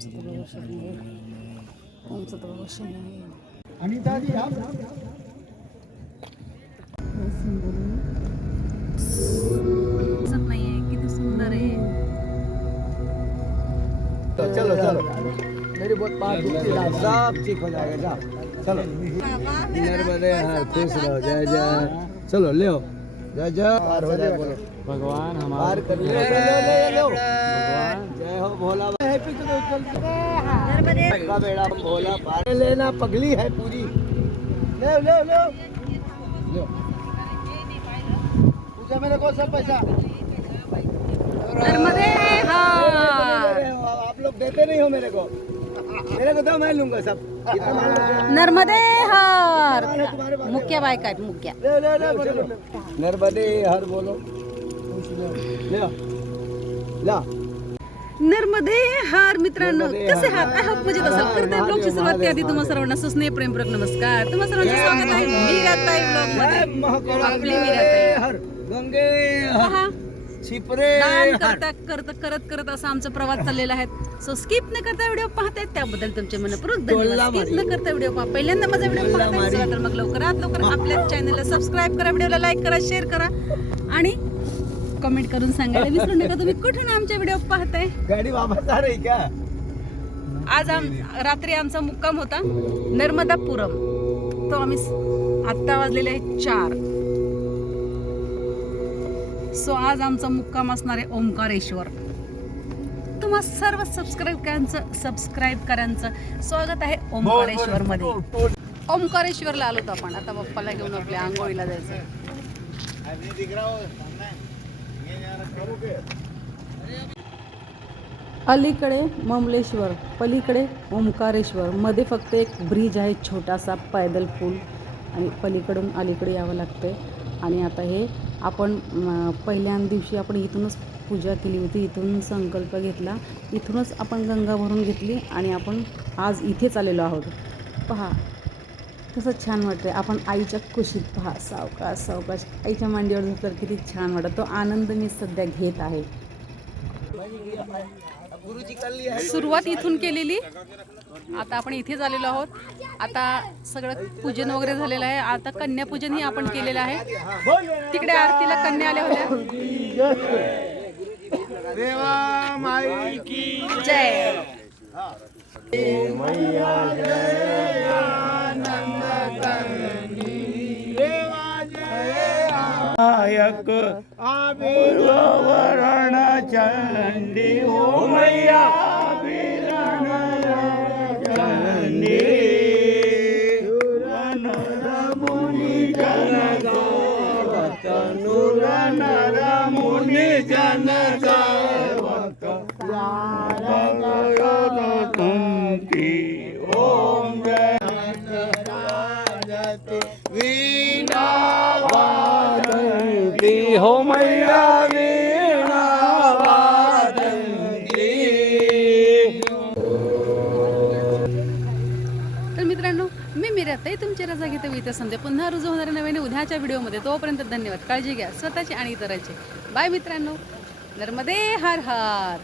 सतबाबा शरणे ओम सतबाबा शरणे अनिता जी आप नाहीये किती सुंदर आहे. चलो चलो मेरी बहुत बात दुखती है सब ठीक हो जाएगा जा चलो नर्मदे हर खुश रहो जय जय चलो ले जय जय पार हो जाए बोलो भगवान पार हमारे कर लो भगवान जय हो भोला हैप्पी तो चल का बेड़ा भोला पार लेना पगली है पूरी ले ले ले ले पूजा मेरे को सब पैसा नर्मदे हर आप लोग देते नहीं हो मेरे को दो मैं लूंगा सब नर्मदे हर मुख्य बायका आहेत मुख्य. नर्मदे हर बोलो ले ला नर्मदे हर मित्रांनो कसे आहात? आय होप मजेत असाल. करते ब्लॉगची सुरुवात त्याआधी तुम्हा सर्वांना सुस्नेह प्रेमपूर्वक नमस्कार. तुम्हा सर्वांचं स्वागत आहे मीराताई ब्लॉग मध्ये. आपली मीराताई हर गंगे पहा छिपरे दान करत असा आमचा प्रवास चाललेला आहे. सो स्किप न करता व्हिडिओ पाहतायत त्याबद्दल तुमचे मनपूर्वक धन्यवाद. स्किप न करता व्हिडिओ पहा. पहिल्यांदा माझा व्हिडिओ पाहताय चला तर मग लवकर आपल्या चॅनलला सबस्क्राईब करा, व्हिडिओला लाईक करा, शेअर करा आणि कमेंट करून सांगायला विसरू नका तुम्ही कुठून आमचे व्हिडिओ पाहताय. गाडी वापस आ रही क्या? आज रात्री आमचा मुक्काम होता नर्मदापुरम. तो आम्ही आत्ता वाजलेले आहे 4. सो आज आमचा मुक्काम असणार आहे ओंकारेश्वर. तुम्हा सर्व सबस्क्राईबकरांचं स्वागत आहे ओंकारेश्वर मध्ये. ओंकारेश्वरला आलो होतो आपण. आता बाप्पाला घेऊन आपल्या आंघोळीला जायचं. अलीकडे ममलेश्वर, पलीकडे ओंकारेश्वर. मध्ये फक्त एक ब्रिज आहे छोटासा पैदल पूल आणि पलीकडून अलीकडे यावं लागतंय. आणि आता हे आपण पहिल्या दिवशी आपण इथूनच पूजा केली होती, इथून संकल्प घेतला, इथूनच आपण गंगा भरून घेतली आणि आपण आज इथेच आलेलो आहोत. पहा कसं छान वाटतंय. आपण आईच्या कुशीत पहा सावकाश सावकाश आईच्या मांडीवर झोपल्यावर किती छान वाटतं. तो आनंद मी सध्या घेत आहे. सुरुवात इथून केलेली. आता आपण इथेच आलेलो आहोत. आता सगळं पूजन वगैरे झालेलं आहे. आता कन्यापूजन ही आपण केलेलं आहे. तिकडे आरतीला कन्या आल्या होत्या. देवा माई की जय. मैया जय आनंद करनी देवा जय आयक आविर्वरण चंडी हो मैया आविर्वरण चंडी नर मुनि जन गावत नूर नर मुनि जन गावत ओम वीणा वादंती हो मैया वीणा वादंती. तर मित्रांनो मी मीराताई तुमची रजा घेते वित्त संध्या. पुन्हा रुजू होणाऱ्या नव्याने उद्याच्या व्हिडिओमध्ये. तोपर्यंत धन्यवाद. काळजी घ्या स्वतःची आणि इतरांची. बाय मित्रांनो. नर्मदे हर हर.